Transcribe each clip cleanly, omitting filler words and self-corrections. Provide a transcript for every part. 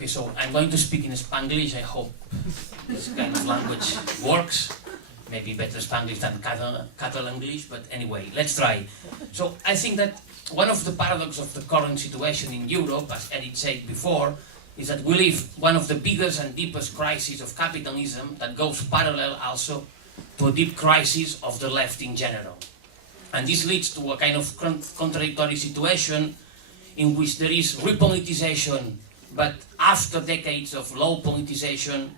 Okay, so I'm going to speak in Spanglish. I hope this kind of language works. Maybe better Spanglish than Catalan-English, but anyway, let's try. So I think that one of the paradoxes of the current situation in Europe, as Eric said before, is that we live one of the biggest and deepest crises of capitalism that goes parallel also to a deep crisis of the left in general. And this leads to a kind of contradictory situation in which there is repoliticization, but after decades of low politicization,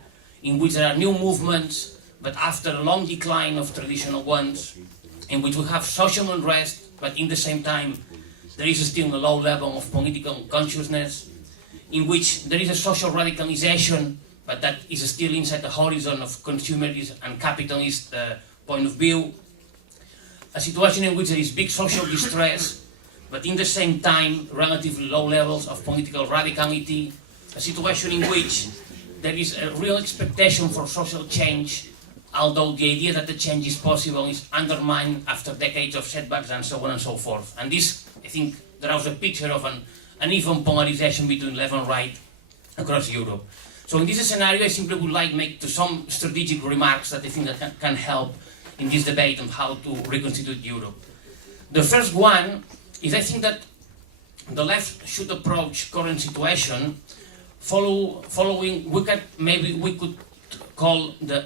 in which there are new movements, but after a long decline of traditional ones, in which we have social unrest, but in the same time there is still a low level of political consciousness, in which there is a social radicalization, but that is still inside the horizon of consumerist and capitalist point of view, a situation in which there is big social distress, but in the same time relatively low levels of political radicality, a situation in which there is a real expectation for social change, although the idea that the change is possible is undermined after decades of setbacks and so on and so forth. And this, I think, draws a picture of an uneven polarization between left and right across Europe. So in this scenario, I simply would like to make some strategic remarks that I think that can help in this debate on how to reconstitute Europe. The first one is I think that the left should approach current situation following, we could call to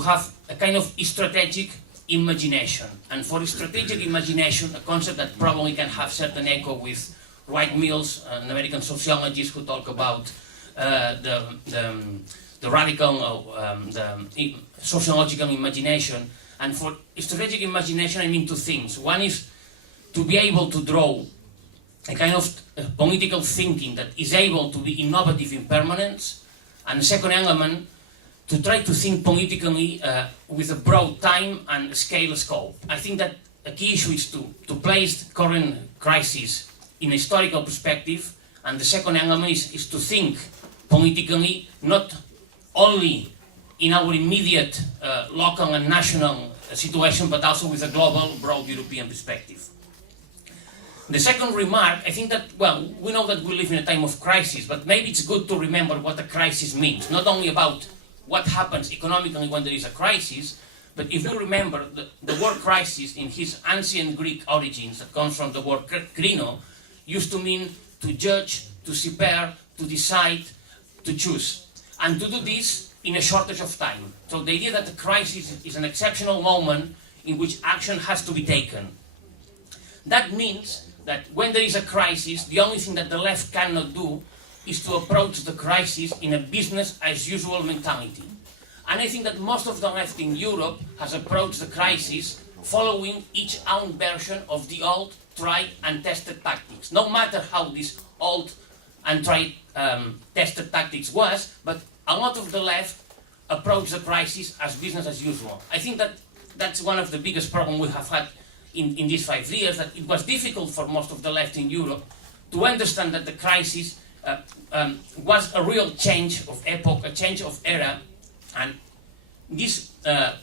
have a kind of strategic imagination. And for strategic imagination, a concept that probably can have certain echo with Wright Mills, an American sociologist who talk about the radical, the sociological imagination. And for strategic imagination, I mean two things. One is to be able to draw a kind of political thinking that is able to be innovative in permanence. And the second element, to try to think politically with a broad time and scale scope. I think that a key issue is to place the current crisis in a historical perspective, and the second element is to think politically, not only in our immediate local and national situation, but also with a global, broad European perspective. The second remark, I think that, well, we know that we live in a time of crisis, but maybe it's good to remember what a crisis means, not only about what happens economically when there is a crisis, but if you remember the word crisis in his ancient Greek origins, that comes from the word krino, used to mean to judge, to prepare, to decide, to choose. And to do this in a shortage of time. So the idea that the crisis is an exceptional moment in which action has to be taken. That means that when there is a crisis, the only thing that the left cannot do is to approach the crisis in a business as usual mentality. And I think that most of the left in Europe has approached the crisis following each own version of the old, tried and tested tactics. No matter how this old and tried tested tactics was, but a lot of the left approached the crisis as business as usual. I think that that's one of the biggest problems we have had in these 5 years, that it was difficult for most of the left in Europe to understand that the crisis was a real change of epoch, a change of era, and this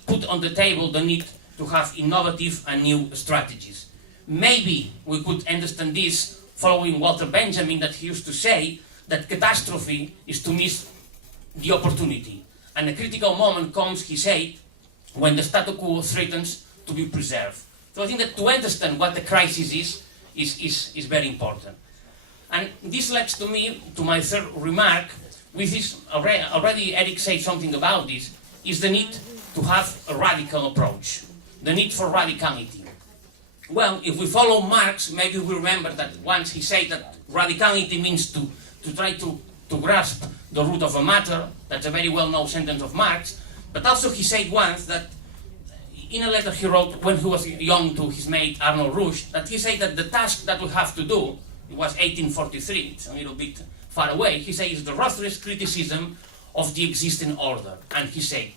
put on the table the need to have innovative and new strategies. Maybe we could understand this following Walter Benjamin, that he used to say that catastrophe is to miss the opportunity. And a critical moment comes, he said, when the status quo threatens to be preserved. So I think that to understand what the crisis is very important. And this leads to me to my third remark, with this, already Eric said something about this, is the need to have a radical approach, the need for radicality. Well, if we follow Marx, maybe we remember that once he said that radicality means to try to grasp the root of a matter. That's a very well-known sentence of Marx. But also he said once that, in a letter he wrote when he was young to his mate Arnold Rush, that he said that the task that we have to do, it was 1843, it's a little bit far away, he says the ruthless criticism of the existing order. And he said,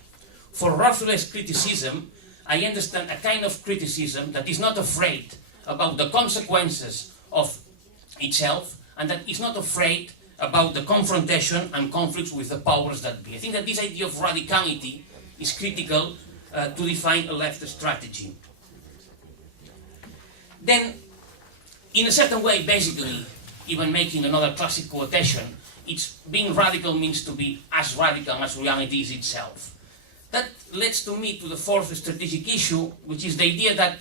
for ruthless criticism, I understand a kind of criticism that is not afraid about the consequences of itself, and that is not afraid about the confrontation and conflicts with the powers that be. I think that this idea of radicality is critical to define a left strategy. Then, in a certain way, basically, even making another classic quotation, it's being radical means to be as radical as reality is itself. That leads to me to the fourth strategic issue, which is the idea that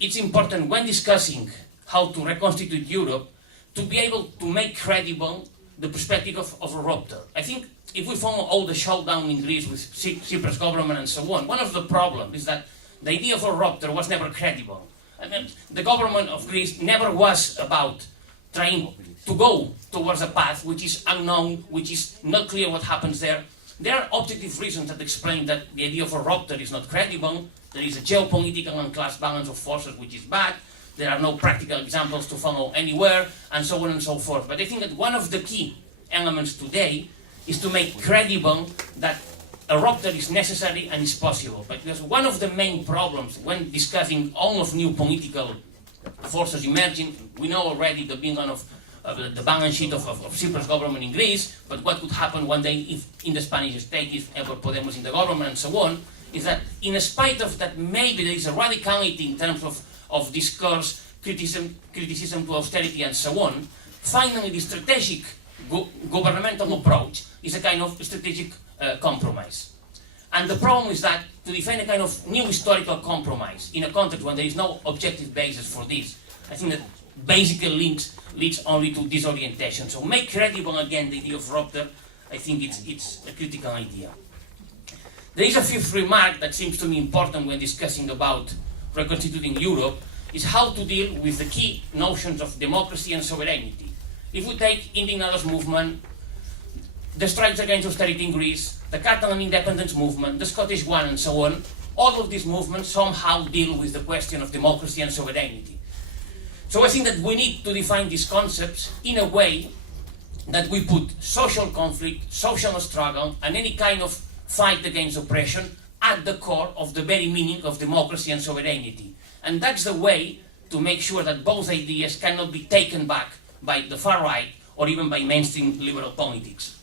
it's important when discussing how to reconstitute Europe to be able to make credible the perspective of a rupture. I think if we follow all the showdown in Greece with Cyprus government and so on, one of the problems is that the idea of a rupture was never credible. I mean, the government of Greece never was about trying to go towards a path which is unknown, which is not clear what happens there. There are objective reasons that explain that the idea of a rupture is not credible. There is a geopolitical and class balance of forces which is bad. There are no practical examples to follow anywhere, and so on and so forth. But I think that one of the key elements today is to make credible that a rupture is necessary and is possible. Because one of the main problems when discussing all of new political forces emerging, we know already the being of the balance sheet of Cyprus government in Greece, but what could happen one day if in the Spanish state, if ever Podemos in the government and so on, is that in spite of that maybe there is a radicality in terms of discourse, criticism to austerity and so on, finally the strategic governmental approach is a kind of strategic compromise. And the problem is that to define a kind of new historical compromise in a context when there is no objective basis for this, I think that basically leads only to disorientation. So make credible again the idea of rupture, I think it's a critical idea. There is a fifth remark that seems to me important when discussing about reconstituting Europe, is how to deal with the key notions of democracy and sovereignty. If we take Indignados movement, the strikes against austerity in Greece, the Catalan independence movement, the Scottish one and so on, all of these movements somehow deal with the question of democracy and sovereignty. So I think that we need to define these concepts in a way that we put social conflict, social struggle, and any kind of fight against oppression at the core of the very meaning of democracy and sovereignty. And that's the way to make sure that both ideas cannot be taken back by the far right or even by mainstream liberal politics.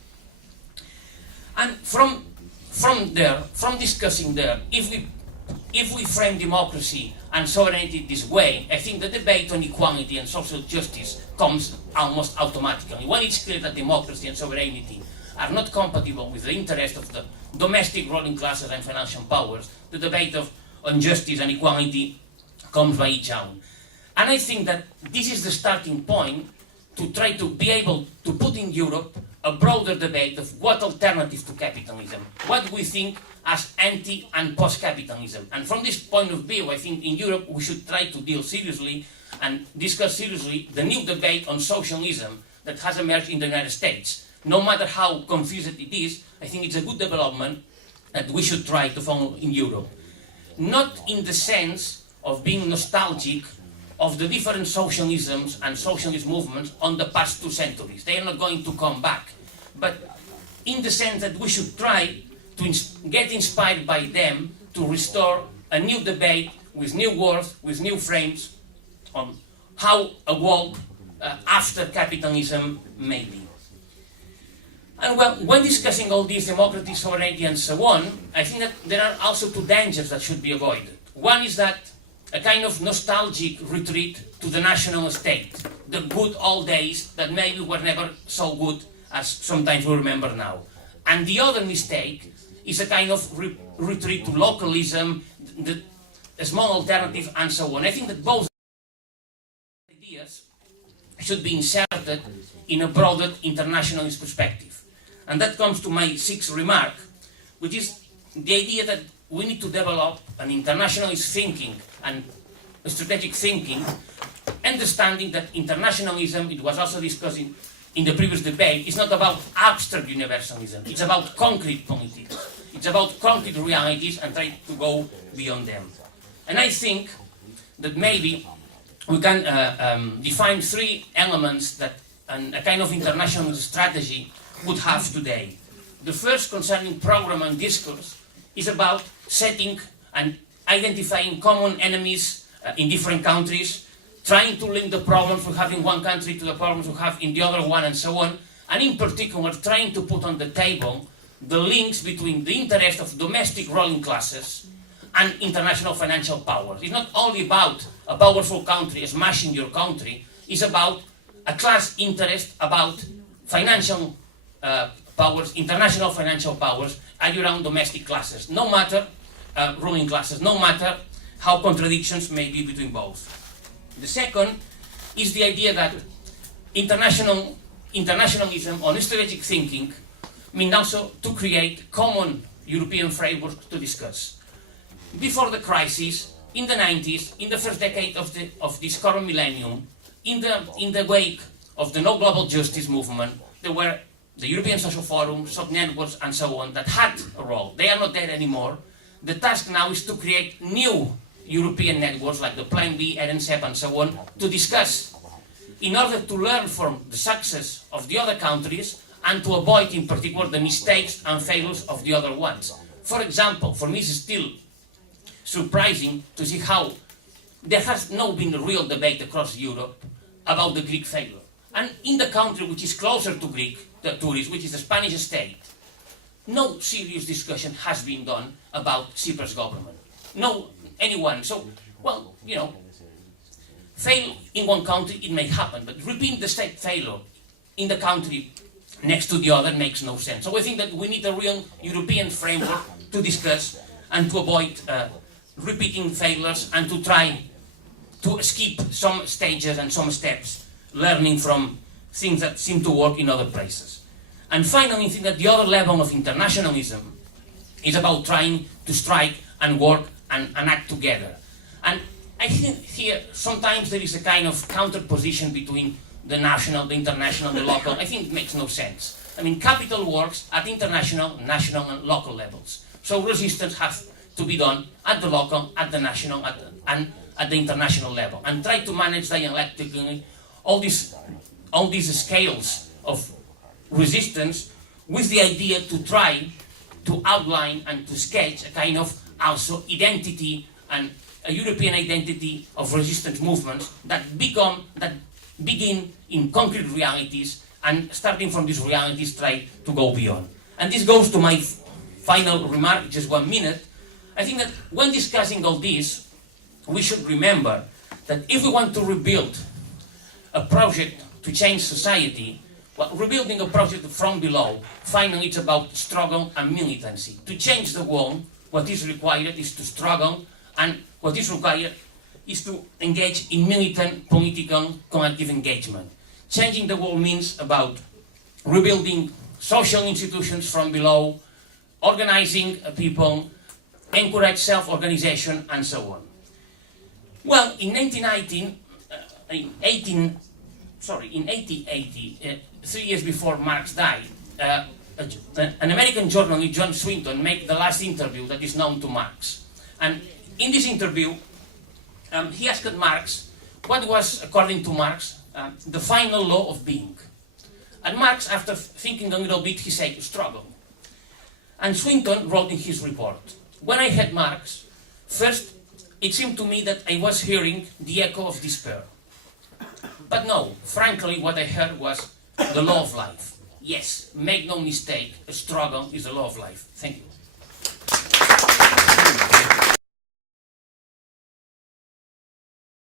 And from discussing there, if we frame democracy and sovereignty this way, I think the debate on equality and social justice comes almost automatically. When it's clear that democracy and sovereignty are not compatible with the interest of the domestic ruling classes and financial powers, the debate on justice and equality comes by its own. And I think that this is the starting point to try to be able to put in Europe a broader debate of what alternative to capitalism, what we think as anti and post-capitalism. And from this point of view, I think in Europe we should try to deal seriously and discuss seriously the new debate on socialism that has emerged in the United States. No matter how confused it is, I think it's a good development that we should try to follow in Europe. Not in the sense of being nostalgic of the different socialisms and socialist movements on the past 2 centuries. They are not going to come back. But in the sense that we should try to get inspired by them to restore a new debate with new words, with new frames on how a world after capitalism may be. And well, when discussing all these democracy, sovereignty and so on, I think that there are also 2 dangers that should be avoided. One is that a kind of nostalgic retreat to the national state, the good old days that maybe were never so good as sometimes we remember now. And the other mistake is a kind of retreat to localism, a small alternative and so on. I think that both ideas should be inserted in a broader internationalist perspective. And that comes to my 6th remark, which is the idea that we need to develop an internationalist thinking and a strategic thinking, understanding that internationalism, it was also discussed in the previous debate, is not about abstract universalism, it's about concrete politics. It's about concrete realities and try to go beyond them. And I think that maybe we can define 3 elements that a kind of international strategy would have today. The first, concerning program and discourse, is about setting and identifying common enemies in different countries, trying to link the problems we have in one country to the problems we have in the other one and so on, and in particular trying to put on the table the links between the interest of domestic ruling classes and international financial powers. It's not only about a powerful country smashing your country, it's about a class interest about financial powers, international financial powers, around domestic classes, no matter ruling classes, no matter how contradictions may be between both. The second is the idea that internationalism or strategic thinking means also to create common European frameworks to discuss. Before the crisis, in the 90s, in the first decade of this current millennium, in the wake of the No Global Justice movement, there were the European Social Forum, sub-networks, and so on, that had a role. They are not there anymore. The task now is to create new European networks, like the Plan B, EReNSEP, and so on, to discuss, in order to learn from the success of the other countries, and to avoid, in particular, the mistakes and failures of the other ones. For example, for me, it's still surprising to see how there has not been a real debate across Europe about the Greek failure. And in the country which is closer to Greek, the tourist, which is the Spanish state, no serious discussion has been done about Cyprus government. No, anyone. So, well, you know, fail in one country, it may happen, but repeating the state failure in the country next to the other makes no sense. So I think that we need a real European framework to discuss and to avoid repeating failures and to try to skip some stages and some steps, learning from things that seem to work in other places. And finally, I think that the other level of internationalism is about trying to strike and work and act together. And I think here sometimes there is a kind of counterposition between the national, the international, the local. I think it makes no sense. I mean, capital works at international, national, and local levels. So resistance has to be done at the local, at the national, and at the international level, and try to manage dialectically all these scales of resistance with the idea to try to outline and to sketch a kind of also identity and a European identity of resistance movements that begin in concrete realities, and starting from these realities try to go beyond. And this goes to my final remark, just 1 minute. I think that when discussing all this, we should remember that if we want to rebuild a project to change society, well, rebuilding a project from below, finally it's about struggle and militancy. To change the world, what is required is to struggle, and what is required is to engage in militant political collective engagement. Changing the world means about rebuilding social institutions from below, organizing people, encourage self-organization, and so on. Well, in 1880, 3 years before Marx died, an American journalist, John Swinton, made the last interview that is known to Marx. And in this interview, he asked Marx what was, according to Marx, the final law of being. And Marx, after thinking a little bit, he said, struggle. And Swinton wrote in his report, when I heard Marx, first it seemed to me that I was hearing the echo of despair. But no, frankly, what I heard was the law of life. Yes, make no mistake, a struggle is the law of life. Thank you.